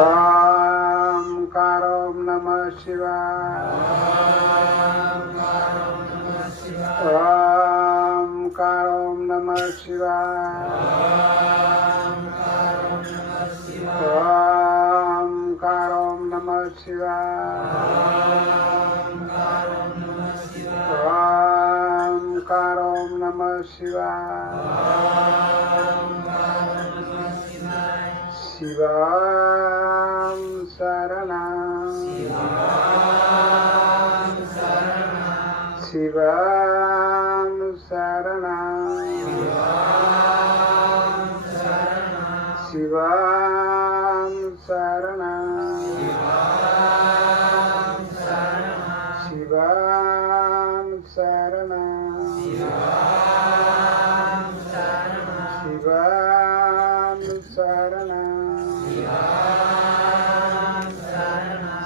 ओंकार ओम नमः शिवाय। ओंकार ओम नमः शिवाय। ओंकार ओम नमः शिवाय। ओंकार ओम नमः शिवाय। शिवं शरणं शिवं शरणं शिवं शरणं शिवं शरणं शिवं शरणं शिवं शरणं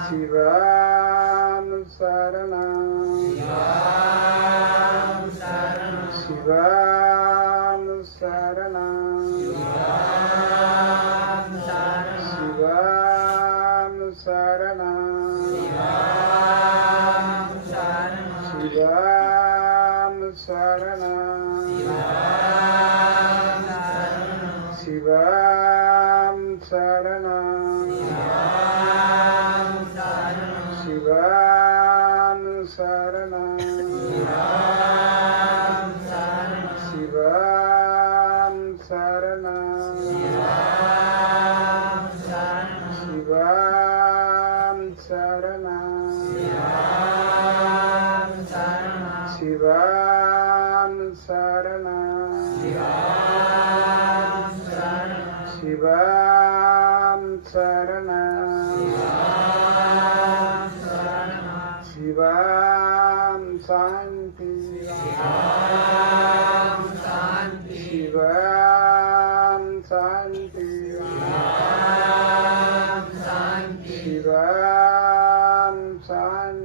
शिवं शरणं शिवं शरणं शिवं शरणं शिवं शरणं शिवं शरणं शिवं शरणं शिवं शरणं शिवं शरणं शिवं शरणं शिवं शांति शिवं शांति शिवं शांति शिवं शांति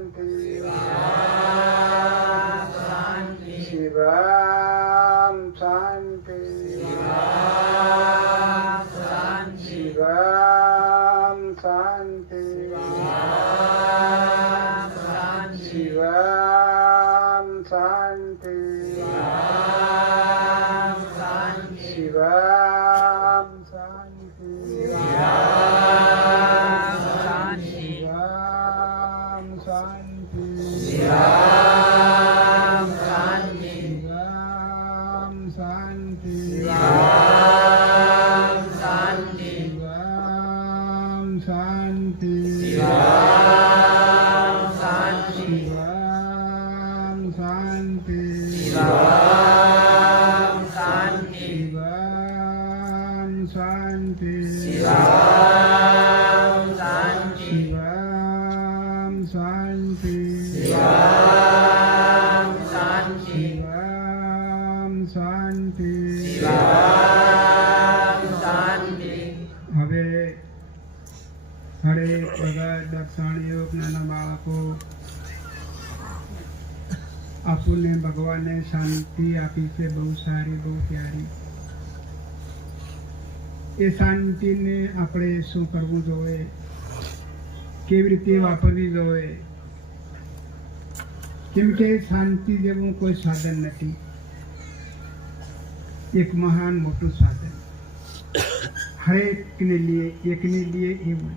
शिवं शांति शिवं शांति शिवं शांति शिवं शांति शिवं शांति शिवं शांति હવે હરે ભગત દક્ષિણ યોગ નાના બાળકો આપણને ભગવાને શાંતિ આપી છે, બહુ સારી, બહુ પ્યારી. એ શાંતિને આપણે શું કરવું જોઈએ, કેવી રીતે વાપરવી જોઈએ, કેમ કે શાંતિ જેવું કોઈ સાધન નથી. એક મહાન મોટું સાધન હરેકને લીએ, એકને લીએ એવું.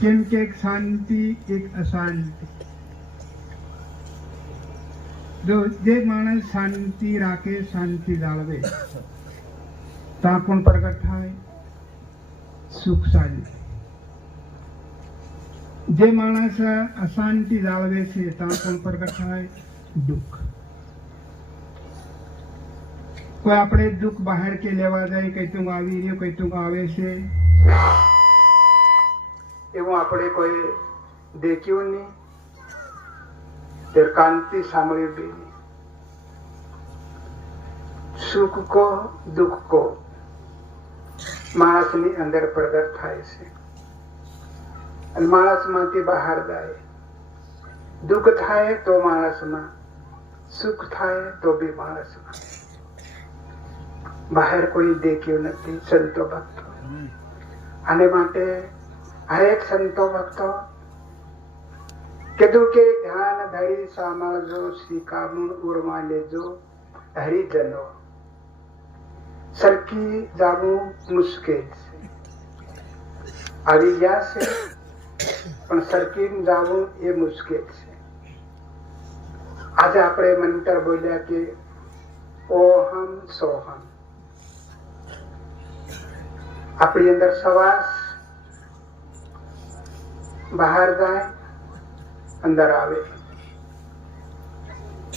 કેમ કે એક શાંતિ, એક અશાંતિ. જો જે માણસ શાંતિ રાખે, શાંતિ જાળવે, ત્યાં પણ પ્રગટ થાય સુખ શાંતિ. જે માણસ અશાંતિ જાળવે છે, ત્યાં પણ પ્રગટ થાય દુઃખ. કોઈ આપણે દુઃખ બહાર કે લેવા જાય, કઈ તું આવી રહ્યો, કઈ તું આવે છે, એવું આપણે કોઈ દેખ્યું નહીં, તે કાંતિ સાંભળ્યું બી નહીં. સુખ કો દુઃખ કો માણસની અંદર પ્રગટ થાય છે અને માણસમાંથી બહાર જાય. દુઃખ થાય તો માણસમાં, સુખ થાય તો બી માણસમાં. બહાર કોઈ દેખ્યું નથી સંતો ભક્તો. આને માટે હરેક સંતો ભક્તો કીધું કે ધ્યાન ધરી સાંભળજો, શીખામણ ઉરમાં લેજો હરિજનો. સરકી જાવું મુશ્કેલ છે, આવી ગયા છે પણ સરકી જાવું એ મુશ્કેલ છે. આજે આપણે મંત્ર બોલ્યા કે ઓહમ સોહમ. આપણી અંદર શ્વાસ બહાર જાય, અંદર આવે,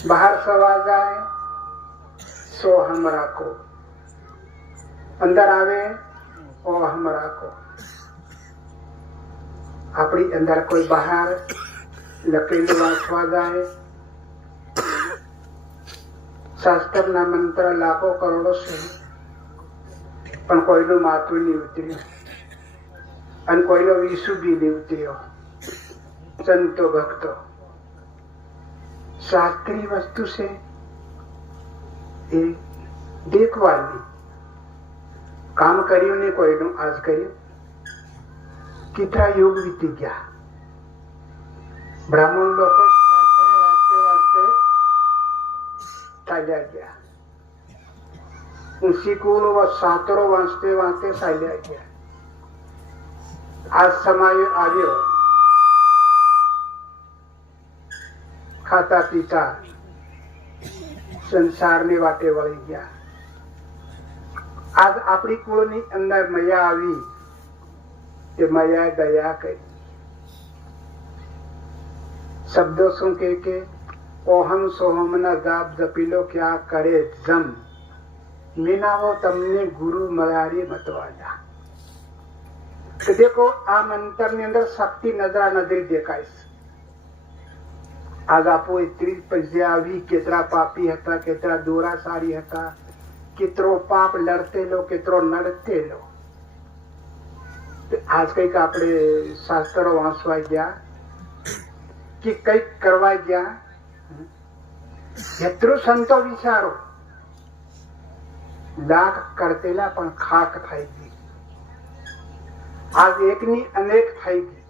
બહાર શ્વાસ જાય, સોહમ રાખો, અંદર આવે ઓહમ રાખો. આપણી અંદર કોઈ બહાર લખેલું વાંચવા જાય, શાસ્ત્રના મંત્ર લાખો કરોડો છે પણ કોઈનું માથું નહીં ઉતર્યું અને કોઈનો વિસુ બી નહીં ઉતર્યો. સંતો ભક્તો શાસ્ત્રી વસ્તુ છે એ દેખવાની. કામ કર્યું નહીં કોઈનું, આજ કર્યું. કેટલા યુગ વીતી ગયા. બ્રાહ્મણ લોકો શાસ્ત્રો વાંચતે વાંચતે ચાલ્યા ગયા. ઊંચી કુળ શાસ્ત્રો વાંચતે વાંચતે ચાલ્યા ગયા. આ સમય આવ્યો, ખાતા પીતા સંસારની વાટે વળી ગયા. આજ આપણી કુળની અંદર મયા આવી, તે મયા દયા કરી. શબ્દો શું કે ઓહમ સોહમ ના જાપ જપી લો, ક્યાં કરે જમ મીનાવો તમને ગુરુ મળારી મતવાજા. કે દેખો આ મંત્ર ની અંદર શક્તિ નજરા નજરી દેખાય છે. આજ આપો એટલી પૈસા આવી, કેટલા પાપી હતા, કેટલા દોરાસારી હતા, કેટલો પાપ લડતેલો, કેટલો નડતેલો. આજ કઈક આપણે શાસ્ત્રો વાંચવા ગયા કે કઈક કરવા ગયા, એટલું સંતો વિચારો, લાખ કરતેલા પણ ખાક થઈ ગઈ. આજ એકની અનેક થઈ ગઈ.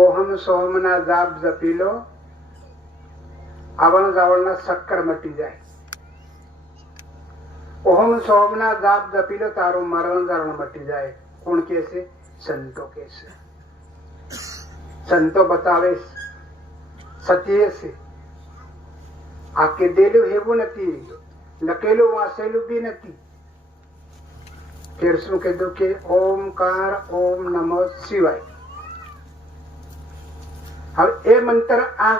ઓહમ સોહમ ના જાપ જપી લો, આવણ જાવણના શક્કર મટી જાય. ઓહમ સોહમ ના જાપ જપી લો, તારું મરણ જરણ મટી જાય. કોણ કે છે? સંતો કે છે. સંતો બતાવે સત્ય છે. આ કીધેલું એવું નથી, લખેલું વાંચેલું બી નથી. ફેર શું કીધું કે ઓમકાર ઓમ નમઃ શિવાય. હવે એ મંત્ર આ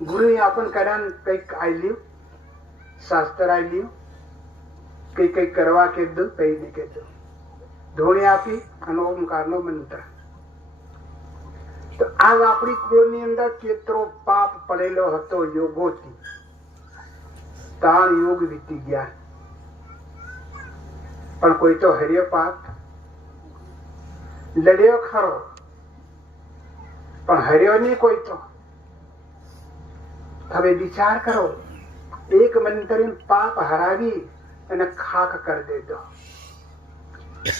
ગુરુ આપણ કર્યા, કઈક આલ્યું, શાસ્ત્ર આલ્યું, કઈ કઈ કરવા કીધું, કઈ નહીં કીધું. ધોણી આપી અને ઓમકાર નો મંત્ર. તો આ આપણી કુળની અંદર કેટલો પાપ પડેલો હતો યોગોથી. 3 યુગ વીતી ગયા પણ કોઈ તો હર્યો પાપ, લડ્યો ખરો પણ હર્યો નહીં કોઈ તો. હવે વિચાર કરો, એક મંત્ર પાપ હરાવી અને ખાક કરી દેતો.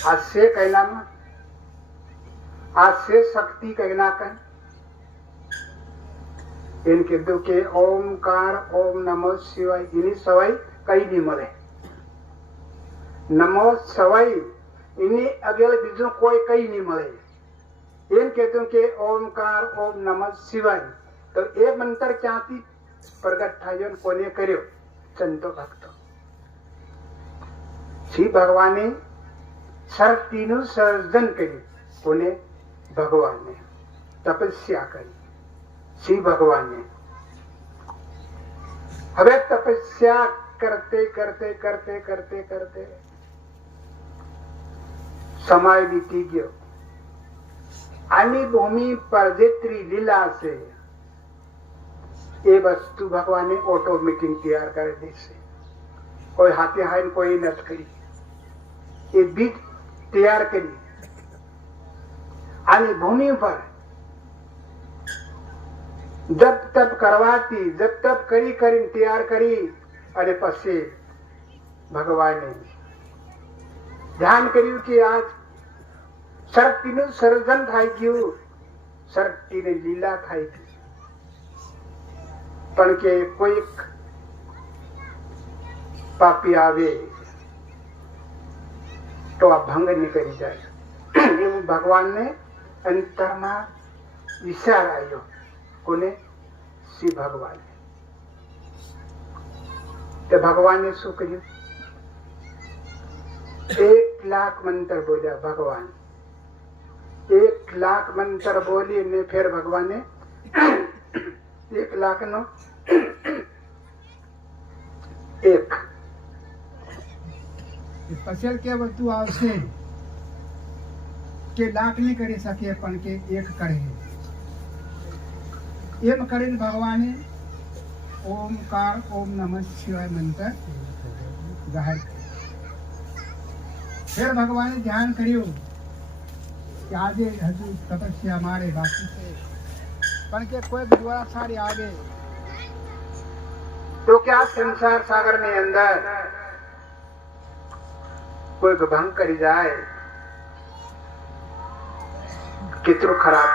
આ છે કૈલામાં, આ છે શક્તિ કૈના કઈ. એમ કીધું કે ઓમકાર ઓમ નમઃ શિવાય, એની સવાય કઈ નહીં મળે. નમો સવાય એની આગળ બીજું કોઈ કઈ નહીં મળે. એમ કીધું કે ઓમકાર ઓમ નમઃ શિવાય. તો એ મંત્ર ક્યાંથી પ્રગટ થયો ને કોને કર્યો? સંતો ભક્તો. શ્રી ભગવાને શક્તિનું સર્જન કર્યું. કોને? ભગવાને. તપસ્યા કરી શ્રી ભગવાને. હવે તપસ્યા કરતે કરતે કરતે કરતે કરતે સમય વીતી ગયો. આની ભૂમિ પર જેટલી લીલા છે એ વસ્તુ ભગવાને ઓટોમેટિક તૈયાર કરી દેશે. કોઈ હાથે હાથ કોઈ નથી કરી. એ બીજ તૈયાર કરી આની ભૂમિ પર જપ તપ કરવાથી, જપ તપ કરી કરીને તૈયાર કરી અને પછી ભગવાને ધ્યાન કર્યું કે આજ શક્તિનું સર્જન થઈ ગયું, શક્તિની લીલા થઈ ગઈ, પણ કે કોઈક પાપી આવે તો આ ભંગ નીકળી જાય. એવું ભગવાનને અંતરમાં વિચાર આવ્યો. કોને? શ્રી ભગવાન. તે ભગવાને શું કર્યું? 1,00,000 મંત્ર બોલ્યા ભગવાન. 1,00,000 મંત્ર બોલીને ફેર ભગવાને 1,00,000 નો એક પછી કે વસ્તુ આવશે કે લાખ નહીં કરી શકે પણ કે એક કરે. એમ કરીને ભગવાને ઓમકાર ઓમ નમઃ શિવાય મંત્ર જાહેર કર્યો. ફેર ભગવાને ધ્યાન કર્યું કે આજે હજુ તપસ્યા મારે બાકી છે, પણ કે કોઈ દ્વારા સારી આવે તો કે આ સંસાર સાગર ની અંદર કોઈ ભંગ કરી જાય કેટલું ખરાબ.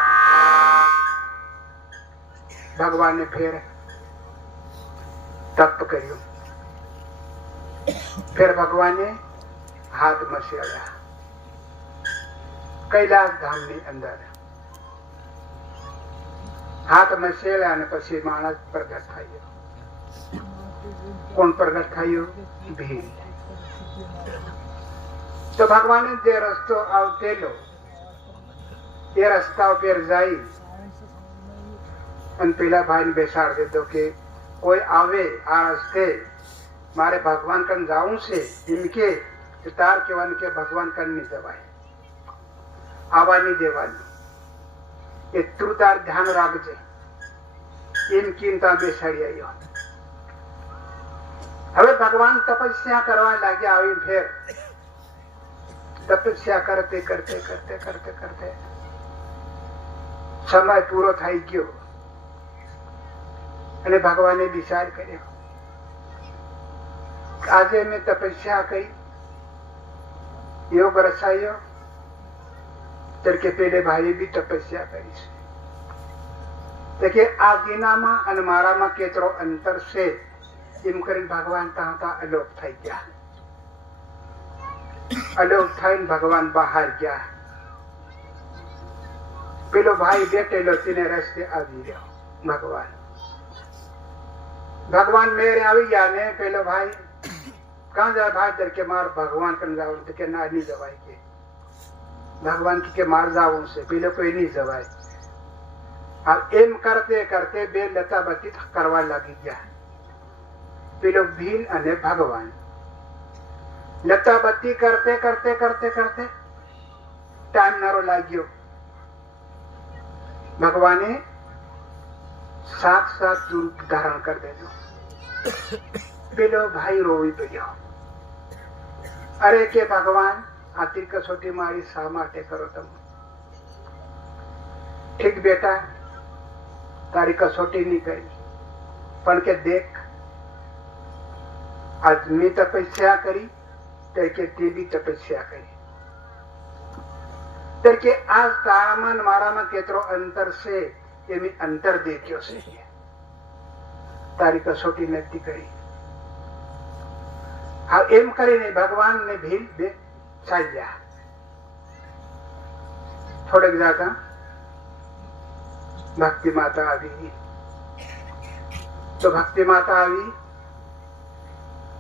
ભગવાને ફેર તપ કર્યું. ફેર ભગવાને હાથ મસેડ્યા કૈલાસ ધામ ની અંદર. હાથ મસેડ્યા અને પછી માણસ પ્રગટ થયો. કોણ પ્રગટ થયું? ભીલ. તો ભગવાને જે રસ્તો આવતેલો એ રસ્તા ઉપર જાય અને પેલા ભાઈને બેસાડ દીધો કે કોઈ આવે આ રસ્તે મારે ભગવાન કન જવું છે, એમ કે તાર કહેવાનું કે ભગવાન કન નહીં જવાય, આવા નહીં દેવાનું, એટલું તાર ધ્યાન રાખજે. એમ ચિંતા બેસાડી આવ્યો. હવે ભગવાન તપસ્યા કરવા લાગ્યા. આવી ફેર તપસ્યા કરતે કરતે કરતે કરતે કરતે સમય પૂરો થઈ ગયો અને ભગવાને વિચાર કર્યો આજે મેં તપસ્યા કરી, યોગ રચાયો, તરીકે પેલે ભાઈએ બી તપસ્યા કરી છે કે આ જીનામાં અને મારામાં કેટલો અંતર છે. એમ કરીને ભગવાન ત્યાં અલોપ થઈ ગયા. અલોપ થઈને ભગવાન બહાર ગયા. પેલો ભાઈ બેઠેલો તેને રસ્તે આવી રહ્યો. ભગવાન મેરે આવી ગયા ને પેલો ભાઈ કાં જાય ભાઈ તરીકે માર ભગવાન કન જવાનું કે ના નહીં જવાય. કે ભગવાન કે માર જવું છે, પેલો કોઈ નહીં જવાય. એમ કરતે કરતે બે લતાબતી કરવા લાગી ગયા. પેલો ભીલ અને ભગવાન લતાબત્તી કરતે કરતે કરતે કરતે ટાઈમ નારો લાગ્યો. ભગવાને સાત રૂપ ધારણ કરી દેજો. પેલો ભાઈ રોવી પડ્યો. અરે કે ભગવાન આથી કસોટી મારી શા માટે કરો તમે? ઠીક બેટા તારી કસોટી નહીં કરી, પણ કે દેખ આજ મેં તપસ્યા કરી તરીકે તે બી તપસ્યા કરી, તરીકે આ તારામાં મારામાં કેટલો અંતર છે એ મેં અંતર દેખ્યો છે. તારી કસોટી નથી કરી. હા એમ કરીને ભગવાન ને ભીલ બે ચાલ્યા. થોડેક જાતા ભક્તિ માતા આવી. તો ભક્તિ માતા આવી.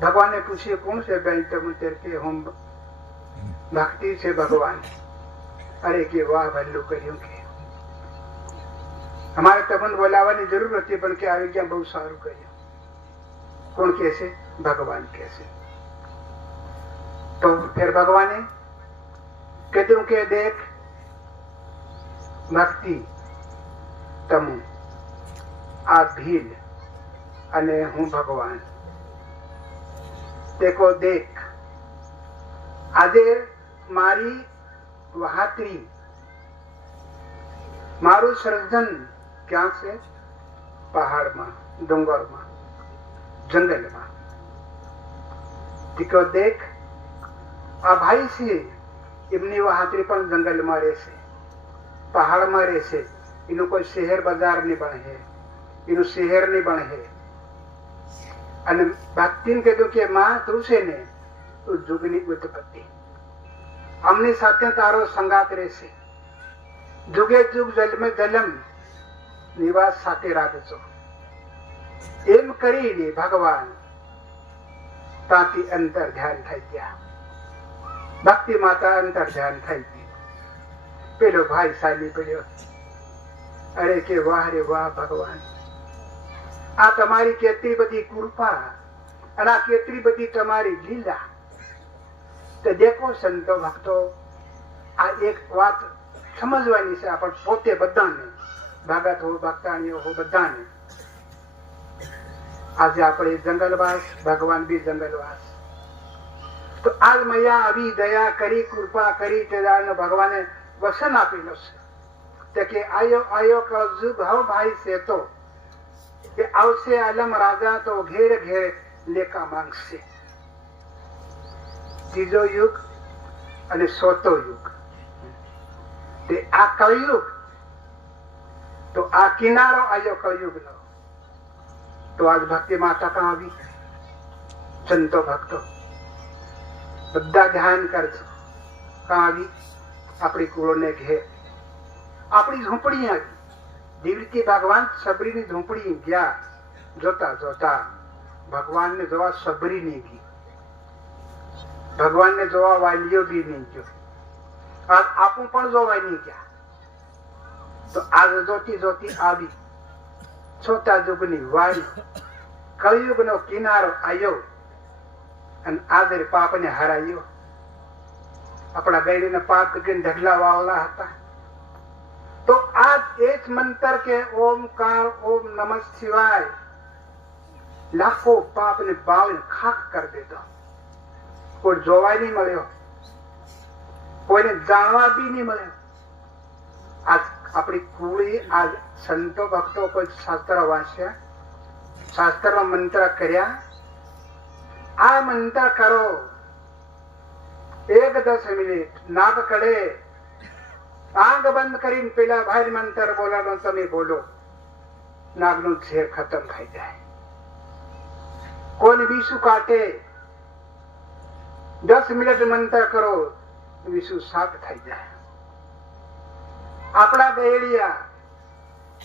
ભગવાને પૂછ્યું કોણ છે ભાઈ તમે? કે હું ભક્તિ છે ભગવાન. અરે કે વાહ ભલ્લું કર્યું, કે અમારે તમને બોલાવવાની જરૂર નથી પણ કે આવી ગયા, બહુ સારું કર્યું. કોણ કે છે? ભગવાન કે છે. તો ફેર ભગવાને કીધું કે દેખ ભક્તિ તમુ આ ભીલ અને હું ભગવાન દેખો દેખ આજે મારી વહાત્રી મારું સર્જન ક્યાં છે? પહાડમાં, ડુંગરમાં, જંગલમાં. દીકરો દેખ આ ભાઈ છે એમની વહાત્રી પણ જંગલમાં રહેશે, પહાડમાં રહેશે, એનું કોઈ શહેર બજાર નહીં બને, એનું શહેર નહીં બને. અને ભક્તિને કીધું કે માં તું છે ને તું જુગની ઉત્પત્તિ, અમની સાથે તારો સંગાત રહેશે, જુગે જુગ જલમે જલમ નિવાસ સાથે રાખજો. એમ કરીને ભગવાન ત્યાંથી અંતર ધ્યાન થઈ ગયા. ભક્તિ માતા અંતર ધ્યાન થઈ ગઈ. પેલો ભાઈ ચાલી પડ્યો. અરે કે વાહ રે વાહ ભગવાન, આ તમારી કેટલી બધી કૃપા અને આ કેટલી બધી તમારી લીલા. તો દેખો સંતો ભક્તો, આ એક વાત સમજવાની છે આપણે પોતે બધાને, ભાગત હો ભક્તાણીઓ હો બધાને. આજે આપણે જંગલવાસ, ભગવાન બી જંગલવાસ. તો આજ મૈયા આવી દયા કરી, કૃપા કરી, તે ભગવાને વસન આપેલો છે કે આયો આયો કજુગ હવ ભાઈ છે તો કે આવશે આલમ રાજા તો ઘેર ઘેર લેકા માંગશે. ત્રીજો યુગ અને ચોથો યુગ, તે આ કળયુગ. તો આ કિનારો આયો કળયુગ નો. તો આજ ભક્તિ માતા કાં આવી? સંતો ભક્તો બધા ધ્યાન કરજો. કાં આવી? આપણી કુળોને ઘેર, આપણી ઝૂંપડી આવી. જેવી રીતે ભગવાન સબરીની ઝૂંપડી ગયા, જોતા જોતા ભગવાનને જોવા સબરી નહીં ગઈ, ભગવાનને જોવા વાલીઓ બી નહીં ગયો, આપું પણ જોવા નહીં ગયા. તો આજ જોતી જોતી આવી છોટા યુગની વાળી, કળયુગનો કિનારો આવ્યો અને આદર પાપને હરાયો. આપણા ગયડીને પાપ કરીને ઢગલા વાવલા હતા. તો આજ એ જ મંત્ર કે ઓમકાર ઓમ નમઃ શિવાય લાખો પાપને બાળીને ખાક કરી દેતો. કોઈ જોવાય નહીં મળ્યો, કોઈને જાણવા બી નહીં મળ્યો. આજ આપણી કુળી, આજ સંતો ભક્તો કોઈ શાસ્ત્ર વાંચ્યા, શાસ્ત્રમાં મંત્ર કર્યા. આ મંત્ર કરો 1-10 મિનિટ, નાક કડે આંખ બંધ કરીને પેલા ભાઈ મંત્ર બોલાનો તમે બોલો, નાગનું ઝેર ખતમ થઈ જાય. કોઈને વિષુ કાટે 10 મિનિટ મંત્ર કરો, વિષુ સાફ થઈ જાય. આપણા ગયેડિયા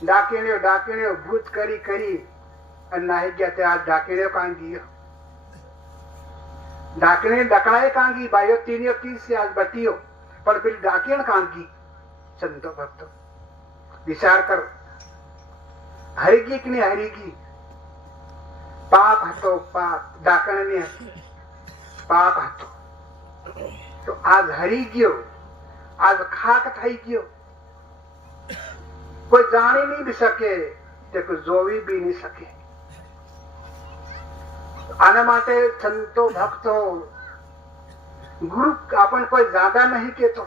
ડાકીણ્યો ડાકીણ્યો ભૂત કરી કરી અને નાહી ગયા. તે આ ડાકીણ્યો કાંગી, ડાકીણે ડકણાએ કાંગી, બાયો 330 આજ બટીયો, પણ પેલી ડાકીણ કાંગી. સંતો ભક્તો વિચાર કરો, હરીગી કે નહીં હરીગી? પાપ હતો, પાપ ડાકણની હતી, પાપ હતો. તો આજ હરી ગયો, આજ ખાક થઈ ગયો. કોઈ જાણી નહીં શકે, તે કોઈ જોવી બી નહીં શકે. આના માટે સંતો ભક્તો, ગુરુ આપણને કોઈ જ્યાદા નહીં કેતો,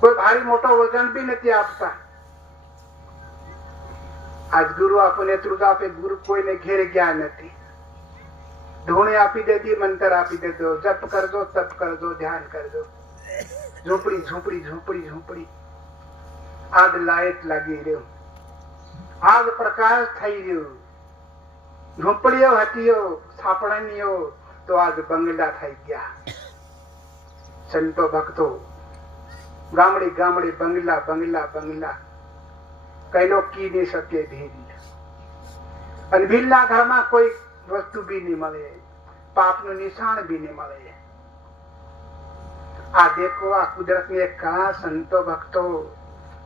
કોઈ ભારી મોટો વજન બી નથી આપતા. આજ ગુરુ આપણને નેતૃત્વ આપે. ગુરુ કોઈને ઘેર ગયા નથી. ધૂણી આપી દેતી, મંત્ર આપી દેતો, જપ કરજો, તપ કરજો, ધ્યાન કરજો. ઝૂંપડી ઝૂંપડી ઝૂંપડી ઝૂંપડી. આજ લાઈટ લાગી રહ્યો, આજ પ્રકાશ થઈ રહ્યો. ઝૂંપડીઓ હતી છાપણીઓ, તો આજ બંગલા થઈ ગયા. સંતો ભક્તો ગામડે ગામડે બંગલા બંગલા બંગલા. કઈનો કી નહીં શકે ભીલ, અને ભીલના ઘરમાં કોઈ વસ્તુ બી નહીં મળે, પાપનું નિશાન બી નહીં મળે. આ દેખો, આ કુદરતની એક કળા. સંતો ભક્તો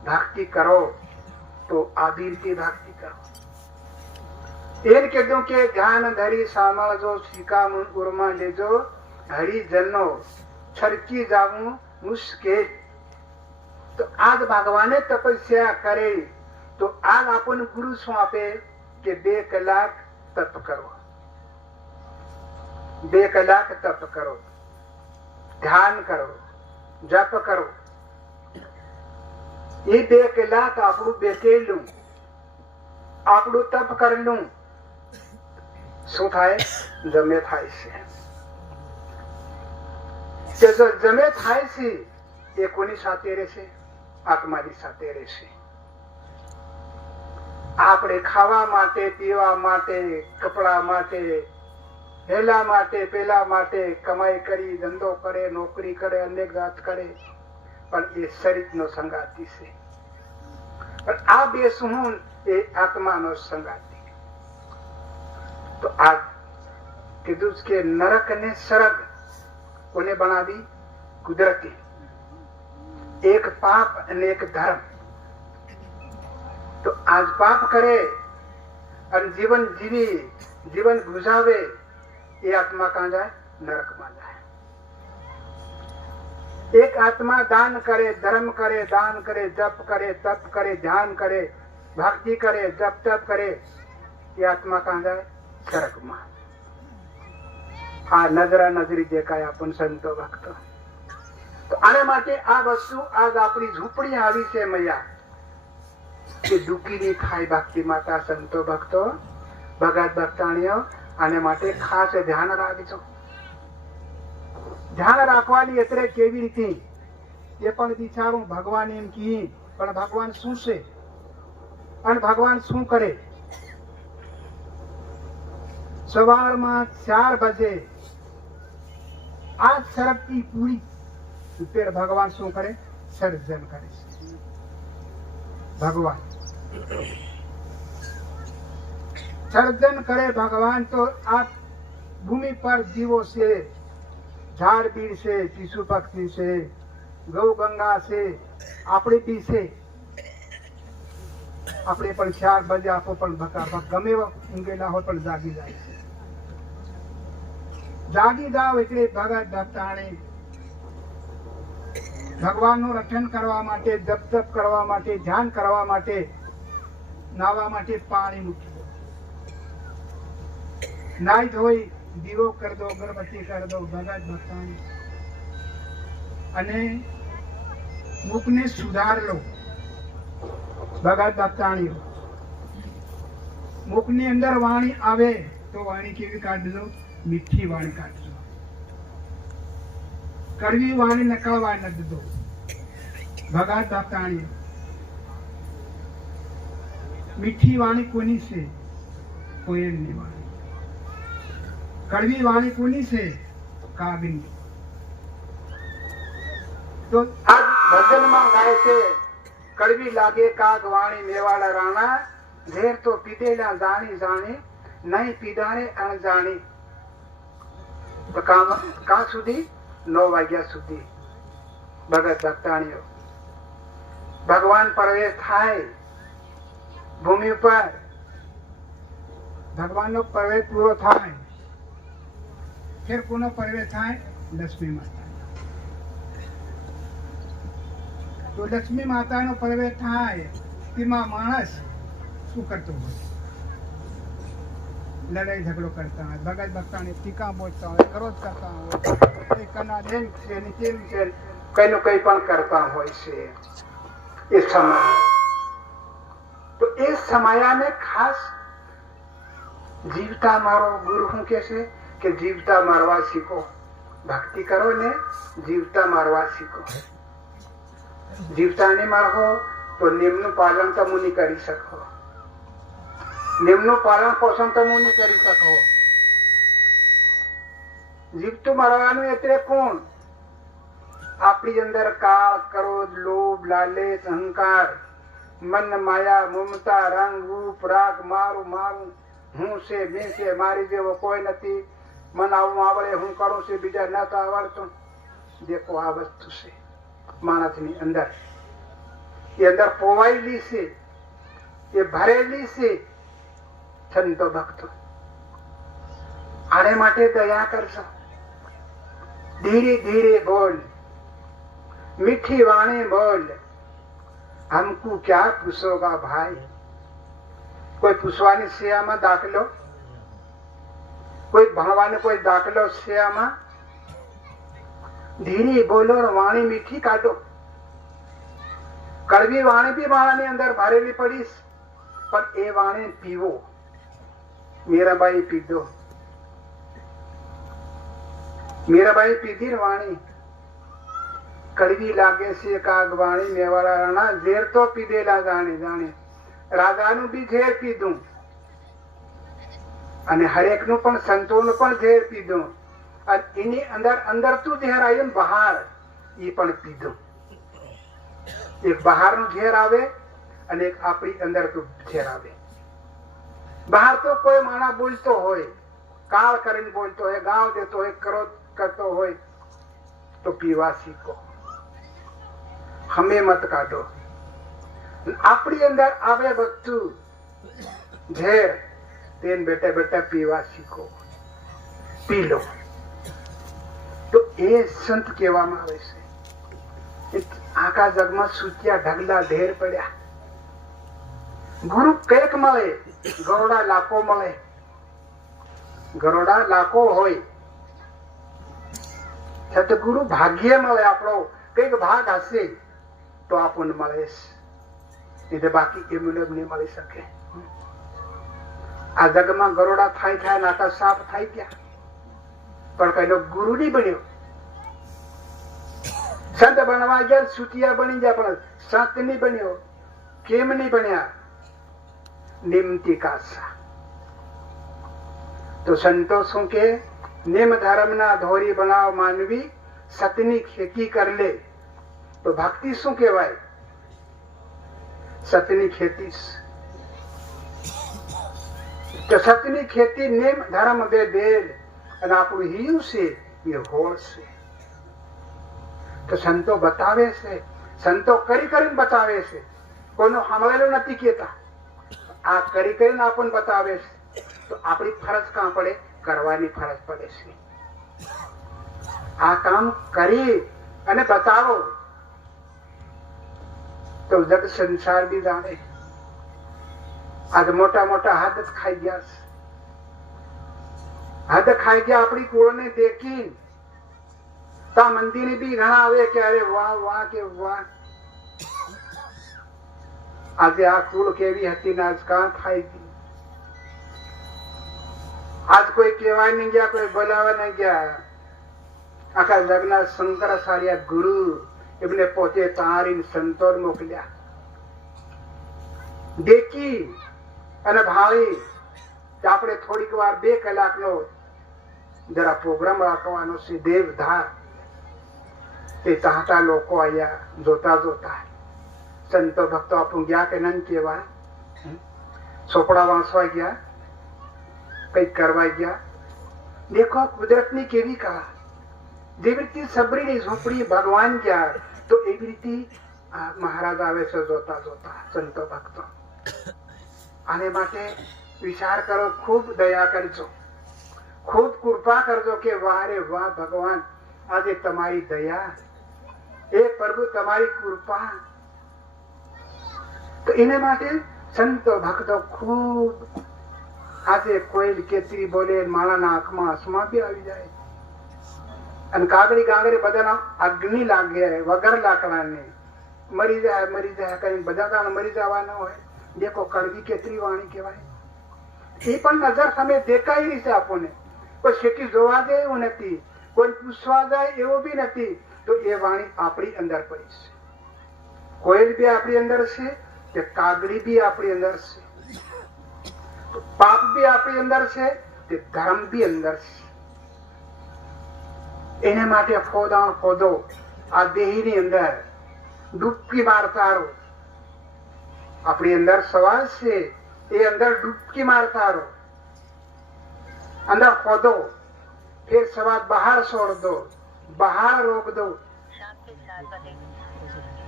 ભક્તિ કરો તો આવી રીતે ભક્તિ કરો. એમ કીધું કે ધ્યાન ધરી સાંભળજો, શિકામ ઉરમાં લેજો, હરિજનો છરકી જાવું મુશ્કેલ. તો આજ ભગવાને તપસ્યા કરે, તો આજ આપણને ગુરુ શું આપે કે 2 કલાક તપ કરો, 2 કલાક તપ કરો, ધ્યાન કરો, જપ કરો. એ 2 કલાક આપણું બેસેલું, આપણું તપ કરેલું, શું થાય? જમે થાય છે. જો જમે થાય છે એ કોની સાથે રહેશે? આત્માની સાથે રહેશે. આપણે ખાવા માટે, પીવા માટે, કપડા માટે, પેલા માટે, પેલા માટે કમાઈ કરી, ધંધો કરે, નોકરી કરે, અનેક જાત કરે, પણ એ શરીરનો સંગાતી છે. પણ આ બે શું? એ આત્માનો સંગાતી. તો આ કીધું કે નરક ને સ્વર્ગ કોને બનાવી? કુદરતી. એક પાપ અને એક ધર્મ. તો આજ પાપ કરે અને જીવન જીવી, જીવન ગુજાવે, એ આત્મા કાં જાય? નરકમાં જાય. એક આત્મા દાન કરે, ધર્મ કરે, દાન કરે, જપ કરે, તપ કરે, ધ્યાન કરે, ભક્તિ કરે, જપ તપ કરે, એ આત્મા કાં જાય? સ્વર્ગમાં. આ નજરા નજરી દેખાય આપણ સંતો ભક્તો. તો આને માટે આ વસ્તુ આજ આપણી ઝૂંપડી આવી છે મૈયા, કે દુઃખી ની થાય ભક્તિ માતા, સંતો ભક્તો, ભગત ભક્તાણીઓ. આને માટે ખાસ ધ્યાન રાખજો. ધ્યાન રાખવાની એટલે કેવી રીતે? એ પણ વિચારું. ભગવાન એમ કી, પણ ભગવાન શું છે અને ભગવાન શું કરે? સવારમાં 4 બજે આ શરતી પૂરી ફેર ભગવાન શું કરે? સર્જન કરે છે. ભગવાન સર્જન કરે. ભગવાન તો આ ભૂમિ પર જીવો છે, ઝાડ બીડ છે, પશુ પક્ષી છે, ગૌ ગંગા છે, આપણે બી છે. આપણે પણ 4 બજે આપો પણ ભકા ગમે ઊંઘેલા હોય પણ જાગી જાય છે. જાગી જાવ એટલે ભગત ભક્તાણી ભગવાનનું રક્ષણ કરવા માટે, જપ તપ કરવા માટે, ધ્યાન કરવા માટે, નાવા માટે પાણી મૂકી દો. નાઈ ધોઈ દીવો કરી દો, અગરબત્તી કરી દો. ભગત ભક્તાણી અને મુખને સુધાર લો. ભગત ભક્તાણીઓ, મુખની અંદર વાણી આવે તો વાણી કેવી કાઢજો? મીઠી વાણી કાઢજો. કડવી વાણી નકળવા ન દીધો. ભગત ભક્તાણીઓ, મીઠી વાણી કોની છે? કોયલની વાણી. કડવી વાણી કોની છે? કાગની. તો આ ભજનમાં ગાય છે, કડવી લાગે કાગ વાણી મેવાડા રાણા, ઝેર તો પીધેલા જાણી જાણી, નહીં પીધાને અણજાણી. તો કાં સુધી? 9 વાગ્યા સુધી. ભગત ભક્તાણીઓ, ભગવાન પ્રવેશ થાય ભૂમિ ઉપર, ભગવાનનો પ્રવેશ પૂરો થાય, ફેર કોનો પ્રવેશ થાય? લક્ષ્મી માતા. તો લક્ષ્મી માતાનો પ્રવેશ થાય, તેમાં માણસ શું કરતો હોય? લડાઈ ઝઘડો કરતા હોય, ભગત ભક્તાને ટીકા બોલતા હોય, ક્રોધ કરતા હોય, કના જેમ છે ને તેમ છે, કઈનું કઈ પણ કરતા હોય છે. એ સમય, તો એ સમયાને ખાસ જીવતા મારો ગુરુ શું કે છે? કે જીવતા મારવા શીખો. ભક્તિ કરો ને જીવતા મારવા શીખો. જીવતા નહીં મારો તો નિયમનું પાલન તો હું નહીં કરી શકો. નિયમનું પાલન પોષણ તો હું નહીં કરી શકો. જીવતું મરવાનું એટલે કોણ? આપણી અંદર કાળ, ક્રોધ, લોભ, લાલચ, અહંકાર, મન, માયા, મમતા, રંગ, રૂપ, રાગ, મારું મારું, હું છે, મેં છે, મારી જેવો કોઈ નથી, મન આવું આવડે, હું કરું છું, બીજા નથી આવડતું. દેખો આ વસ્તુ છે માણસની અંદર. એ અંદર પોવાયેલી છે, એ ભરેલી છે. સંતો ભક્તો, આને માટે દયા કરશો. ધીરે ધીરે બોલ, મીઠી वाणी बोल, हमको क्या पूछोगा भाई? कोई पूछवानी सेवाમાં દાખલો, કોઈ ભણવાનો કોઈ દાખલો સેવામાં? ધીરે બોલો, વાણી મીઠી કાઢો. કડવી વાણી બી મારાની અંદર ભરેલી પડી, પણ એ વાણી પીવો. મીરાબાઈ પીધો, મીરાબાઈ પીધી ને વાણી, કડવી લાગે છે કાગ વાણી, મેવાડા રાણા ઝેર તો પીધેલા જાણે જાણે. રાધાનું બી ઝેર પીધું અને હરેકનું પણ સંતોનું પણ ઝેર પીધું. અને એની અંદર તું ઝેર આવ્યું ને બહાર એ પણ પીધું. એક બહારનું ઝેર આવે અને એક આપણી અંદર તું ઝેર આવે. બહાર તો કોઈ માણસ બોલતો હોય, કાળ કરીને બોલતો હોય, ગાવ દેતો હોય, ક્રોધ કરતો હોય તો પીવા શીખો, હમે મત કાઢો. આપણી અંદર આવે વસ્તુ ઝેર, તેને બેઠા બેઠા પીવા શીખો, પી લો. તો એ સંત કહેવામાં આવે છે. આખા જગમાં સૂત્યા ઢગલા ઢેર પડ્યા. ગુરુ કઈક મળે, ગરોડા લાખો મળે. ગરોડા લાખો હોય સતગુરુ ભાગ્ય મળે. આપણો કઈક ભાગ હશે તો આપણને મળે, એટલે બાકી એમને નહીં મળી શકે. આ જગમાં ગરોડા થાય નાકા સાપ થાય ગયા, પણ કઈનો ગુરુ નહીં બન્યો. સંત બનવા ગયા, સુતિયા બની ગયા, પણ સંત નહીં બન્યો. કેમ નહીં બન્યા? નિમતી કાસા. તો સંતો શું કે, નિમ ધર્મ ના ધોરી બનાવ માનવી, સતની ખેતી કર લે. તો ભક્તિ શું કહેવાય? સતની ખેતી. તો સતની ખેતી નિમ ધર્મ બે બેલ, અને આપણું હિયું છે એ હોળ છે. તો સંતો બતાવે છે, સંતો કરી કરીને બતાવે છે. કોઈનું સાંભળેલું નથી કેતા, આ કરી કરીને આપણને બતાવે છે. તો આપણી ફરજ કાં પડે? કરવાની ફરજ પડે છે. આ કામ કરી અને બતાવો તો જગ સંસાર બી જાણે. આજ મોટા મોટા હાથ ખાઈ ગયા છે. હાથ ખાઈ ગયા આપણી કુળને દેખી. તા મંદિર બી ઘણા આવે કે અરે વાહ વાહ કે વાહ, આજે આ કુળ કેવી હતી ને આજ કાં ખાઈ ગઈ. આજ કોઈ કહેવાય નહીં ગયા, કોઈ બોલાવા નહીં ગયા. આખા જગના શંકરાચાર્ય ગુરુ એમને પોતે તારીને સંતો મોકલ્યા. દેખી અને ભાળી આપણે થોડીક વાર 2 કલાકનો જરા પ્રોગ્રામ રાખવાનો છે. દેવધાર તે ચાહતા લોકો અહીંયા જોતા જોતા સંતો ભક્તો આપણું ગયા કે નહીં કહેવાય. ચોપડા વાંચવા ગયા, કઈક કરવા ગયા. દેખો કુદરતની કેવી કળા. જેવી રીતે સબરીની ઝોપડી ભગવાન ગયા, તો એવી રીતે મહારાજ આવે છે જોતા જોતા સંતો ભક્તો. આને માટે વિચાર કરો, ખૂબ દયા કરજો, ખૂબ કૃપા કરજો કે વાહ રે વાહ ભગવાન, આજે તમારી દયા, એ પ્રભુ તમારી કૃપા. તો એને માટે સંતો ભક્તો ખૂબ. આજે કોઈ કેતરી બોલે, માણાના આંખમાં આસમા બી આવી જાય. અને કાગડી ગાંગડી બધાના અગ્નિ લાગે વગર લાકડાને. મરી જાય કઈ બધા કારણે મરી જવાના હોય. દેખો કડવી કેતરી વાણી કહેવાય. એ પણ નજર સામે દેખાઈ રહી છે આપણને. કોઈ શેકી જોવા દે એવું નથી, કોઈ પૂછવા જાય એવું બી નથી. તો એ વાણી આપણી અંદર પડી છે. કોયલ બી આપણી અંદર છે, તે કાગડી બી આપણી અંદર છે, પાપ બી આપણી અંદર છે, તે ધર્મ બી અંદર છે. એને માટે ખોદો આ દેહીની અંદર ડૂબકી મારતા રહો. આપણી અંદર સવાલ છે, એ અંદર ડૂબકી મારતા રહો. અંદર ખોદો, ફેર સવાલ બહાર છોડ દો, બહાર રોક દો.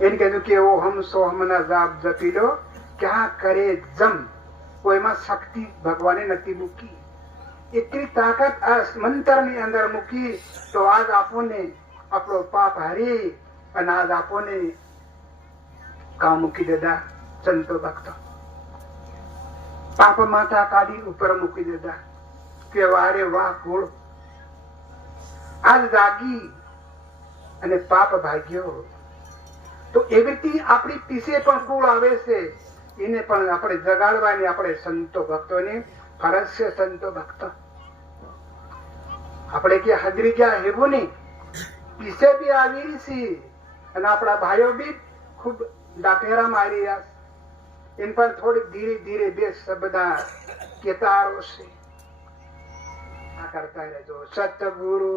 એને કીધું કે ઓ હમ સોહમ ના જાપ જપી લો, ક્યાં કરે જમ. કોઈમાં શક્તિ ભગવાને નથી મૂકી. એટલી તાકાત આ મંત્ર ની અંદર મૂકી. તો આજ આપણને આપણો પાપ હરી અને આજ આપણને કામ મૂકી દીધા સંતો ભક્તો. પાપ માથા કાઢી ઉપર મૂકી દીધા કે વારે વાહ કુળ આજ જાગી અને પાપ ભાગ્યો. તો એવી રીતે આપણી પીછે પણ કુળ આવે છે, એને પણ આપણે જગાડવાની આપણે સંતો ભક્તોની ફરજ છે. સંતો ભક્તો આપણે કે હાજરી ક્યાં હેવું નહીં પીછે બી આવી રહી છે અને આપણા ભાઈઓ બી ખૂબ ડાકેરા મારી રહ્યા છે એન પર થોડીક ધીરે ધીરે બે બધા કેતારો છે આ કરતા રહેજો સતગુરુ